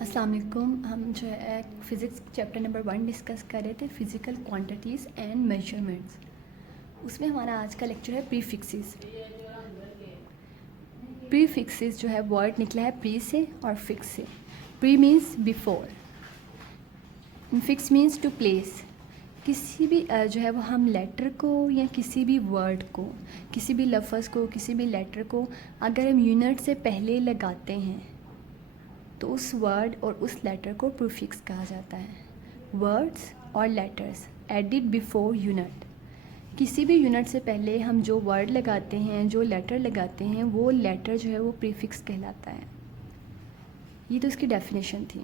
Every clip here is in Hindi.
अस्सलाम वालेकुम। हम जो है फ़िज़िक्स चैप्टर नंबर 1 डिस्कस कर रहे थे, फ़िज़िकल क्वांटिटीज़ एंड मेजरमेंट्स। उसमें हमारा आज का लेक्चर है प्रीफिक्सेस। प्रीफिक्सेस जो है वर्ड निकला है प्री से और फिक्स से। Pre means before, fix means to place. किसी भी जो है वो हम लेटर को या किसी भी वर्ड को, किसी भी लफ्ज़ को, किसी भी लेटर को अगर हम यूनिट से पहले लगाते हैं तो उस वर्ड और उस लेटर को प्रीफिक्स कहा जाता है। वर्ड्स और लेटर्स एडिड बिफोर यूनिट। किसी भी यूनिट से पहले हम जो वर्ड लगाते हैं, जो लेटर लगाते हैं, वो लेटर जो है वो प्रीफिक्स कहलाता है। ये तो इसकी डेफिनेशन थी।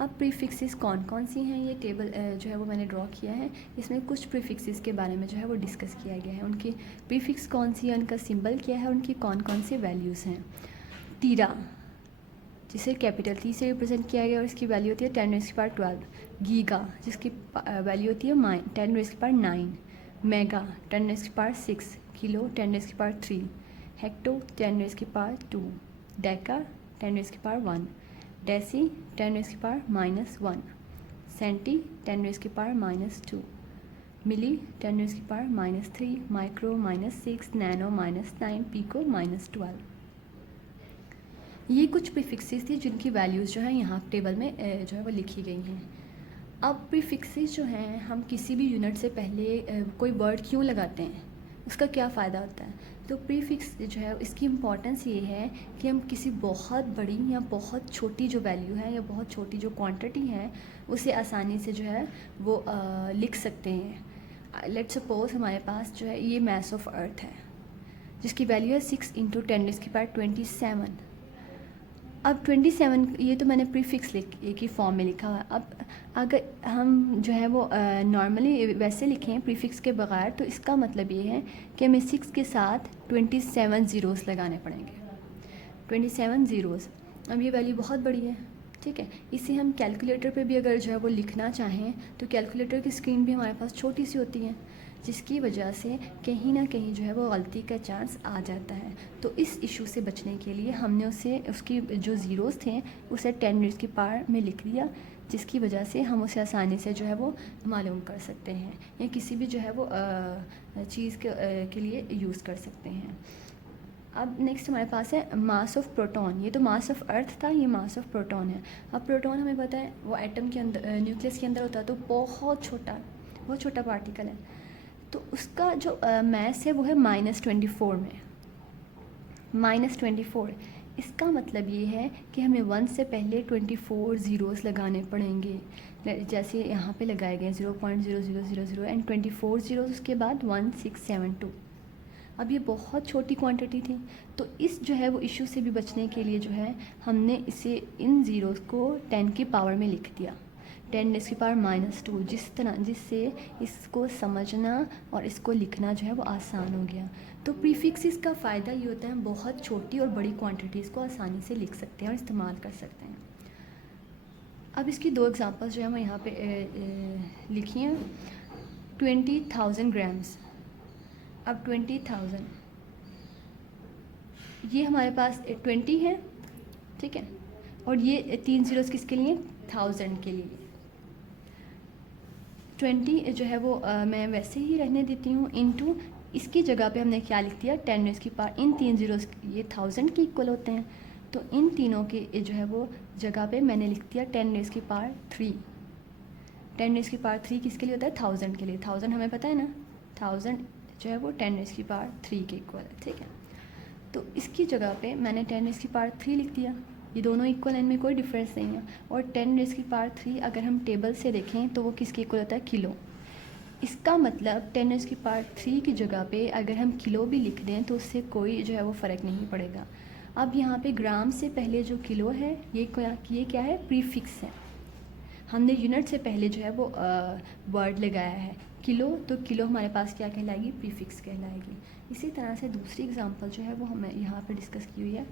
अब प्रीफिक्सेस कौन कौन सी हैं, ये टेबल जो है वो मैंने ड्रॉ किया है। इसमें कुछ प्रीफिक्सेस के बारे में जो है वो डिस्कस किया गया है। उनकी प्रीफिक्स कौन सी है, उनका सिंबल क्या है, उनकी कौन कौन सी वैल्यूज़ हैं। तीरा, जिसे कैपिटल टी से रिप्रेजेंट किया गया और इसकी वैल्यू होती है 10⁻12। गीगा, जिसकी वैल्यू होती है 10⁻9। Mega 10⁻6। Kilo 10⁻3। Hecto 10⁻2। Deca 10⁻1। Deci 10⁻−1। Centi 10⁻−2। Milli 10⁻−3। Micro -6। Nano -9। Pico -12। ये कुछ प्रीफिक्सेस थी जिनकी वैल्यूज़ जो है यहाँ टेबल में जो है वो लिखी गई हैं। अब प्रीफिक्सेस जो हैं, हम किसी भी यूनिट से पहले कोई वर्ड क्यों लगाते हैं, उसका क्या फ़ायदा होता है। तो प्रीफिक्स जो है इसकी इम्पॉर्टेंस ये है कि हम किसी बहुत बड़ी या बहुत छोटी जो वैल्यू है या बहुत छोटी जो क्वांटिटी है उसे आसानी से जो है वो लिख सकते हैं। लेट्स सपोज हमारे पास जो है ये मास ऑफ अर्थ है जिसकी वैल्यू है 6 × 10⁻27। अब 27 ये तो मैंने प्रीफिक्स की फॉर्म में लिखा हुआ है। अब अगर हम जो है वो नॉर्मली वैसे लिखें प्रीफिक्स के बगैर, तो इसका मतलब ये है कि हमें 6 के साथ 27 ज़ीरोज़ लगाने पड़ेंगे। 27 ज़ीरोज़। अब ये वैल्यू बहुत बड़ी है, ठीक है। इसे हम कैलकुलेटर पे भी अगर जो है वो लिखना चाहें तो कैलकुलेटर की स्क्रीन भी हमारे पास छोटी सी होती है, जिसकी वजह से कहीं ना कहीं जो है वो गलती का चांस आ जाता है। तो इस इशू से बचने के लिए हमने उसकी जो ज़ीरोज़ थे उसे 10⁻⁻ में लिख दिया, जिसकी वजह से हम उसे आसानी से जो है वो मालूम कर सकते हैं या किसी भी जो है वो चीज़ के लिए यूज़ कर सकते हैं। अब नेक्स्ट हमारे पास है मास ऑफ प्रोटॉन। ये तो मास ऑफ अर्थ था, ये मास ऑफ प्रोटॉन है। अब प्रोटॉन हमें पता है वो एटम के अंदर, न्यूक्लियस के अंदर होता है, तो बहुत छोटा पार्टिकल है। तो उसका जो मास है वो है -24 में, -24। इसका मतलब ये है कि हमें 1 से पहले 24 ज़ीरोज़ लगाने पड़ेंगे, जैसे यहाँ पे लगाए गए 0.0000 एंड 24 ज़ीरोज़, उसके बाद 1672। अब ये बहुत छोटी क्वांटिटी थी, तो इस जो है वो इशू से भी बचने के लिए जो है हमने इसे इन ज़ीरोज़ को 10 की पावर में लिख दिया, 10⁻², जिससे इसको समझना और इसको लिखना जो है वो आसान हो गया। तो प्रीफिक्सेस का फ़ायदा ये होता है हम बहुत छोटी और बड़ी क्वांटिटीज़ को आसानी से लिख सकते हैं और इस्तेमाल कर सकते हैं। अब इसकी दो एग्जांपल्स जो है मैं यहाँ पे लिखी हैं। 20,000 ग्राम्स। अब 20,000 ये हमारे पास 20 है, ठीक है, और ये 3 ज़ीरोज़ किसके लिए, 1000 के लिए। 20 जो है वो मैं वैसे ही रहने देती हूँ, इनटू इसकी जगह पे हमने क्या लिख दिया, 10⁻⁻, इन 3 ज़ीरोज़ ये 1000 के इक्वल होते हैं, तो इन तीनों के जो है वो जगह पे मैंने लिख दिया 10⁻3। 10⁻3 किसके लिए होता है, 1000 के लिए। 1000 हमें पता है ना, 1000 जो है वो 10⁻3 के इक्वल है, ठीक है। तो इसकी जगह पे मैंने 10⁻3 लिख दिया। ये दोनों इक्वल हैं, इनमें कोई डिफरेंस नहीं है। और 10⁻3 अगर हम टेबल से देखें तो वो किसके इक्वल होता है, किलो। इसका मतलब 10⁻3 की जगह पे अगर हम किलो भी लिख दें तो उससे कोई जो है वो फ़र्क नहीं पड़ेगा। अब यहाँ पे ग्राम से पहले जो किलो है ये क्या है, प्रीफिक्स है। हमने यूनिट से पहले जो है वो वर्ड लगाया है किलो, तो किलो हमारे पास क्या कहलाएगी, प्रीफिक्स कहलाएगी। इसी तरह से दूसरी एग्जांपल जो है वो हमें यहाँ पे डिस्कस की हुई है।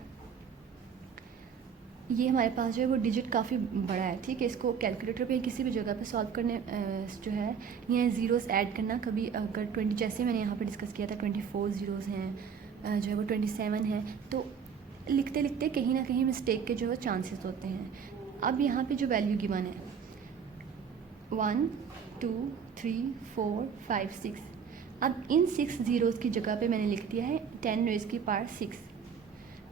ये हमारे पास जो है वो डिजिट काफ़ी बड़ा है, ठीक है। इसको कैलकुलेटर पे किसी भी जगह पे सॉल्व करने जो है ये ज़ीरोज़ ऐड करना, कभी अगर 20, जैसे मैंने यहाँ पे डिस्कस किया था 24 ज़ीरोज़ हैं, जो है वो 27 हैं, तो लिखते लिखते कहीं ना कहीं मिस्टेक के जो है चांसेस होते हैं। अब यहाँ पे जो वैल्यू गिवन है 1 2 3 4 5 6, अब इन 6 ज़ीरोज़ की जगह पे मैंने लिख दिया है 10 रेज़ की पावर 6।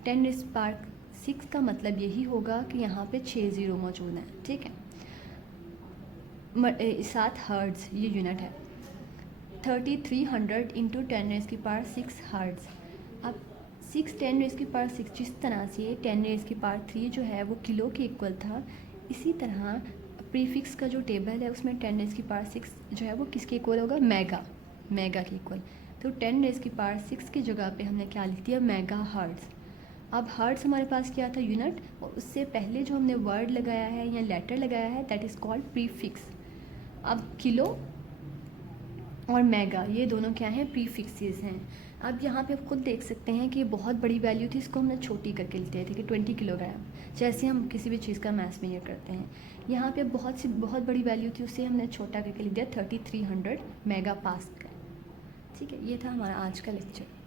10 रेज़ पावर 6 का मतलब यही होगा कि यहाँ पे 6 ज़ीरो मौजूद हैं, ठीक है। 7 हर्ट्ज़ ये यूनिट है। 3300 इंटू 10 रेज़ की पावर 6 हर्ट्ज़। अब 6 10 रेज़ की पावर 6 जिस तरह से 10 रेज़ की पावर 3 जो है वो किलो के इक्वल था, इसी तरह प्रीफिक्स का जो टेबल है उसमें 10 रेज़ की पावर 6 जो है वो किसके इक्वल होगा, मेगा के इक्वल। तो 10 रेज़ की पावर 6 की जगह पे हमने क्या लिख दिया, मेगा हर्ट्ज़। अब हर्ट्ज़ हमारे पास क्या था, यूनिट, और उससे पहले जो हमने वर्ड लगाया है या लेटर लगाया है दैट इज़ कॉल्ड प्रीफिक्स। अब किलो और मेगा ये दोनों क्या हैं, प्रीफिक्सेस हैं। अब यहाँ पे आप खुद देख सकते हैं कि बहुत बड़ी वैल्यू थी, इसको हमने छोटी करके लिख दिया था कि 20 किलोग्राम, जैसे हम किसी भी चीज़ का मास मेजर करते हैं। यहाँ पे बहुत बड़ी वैल्यू थी, उससे हमने छोटा करके लिख दिया 3300 मेगा पास्कल। ठीक है, ये था हमारा आज का लेक्चर।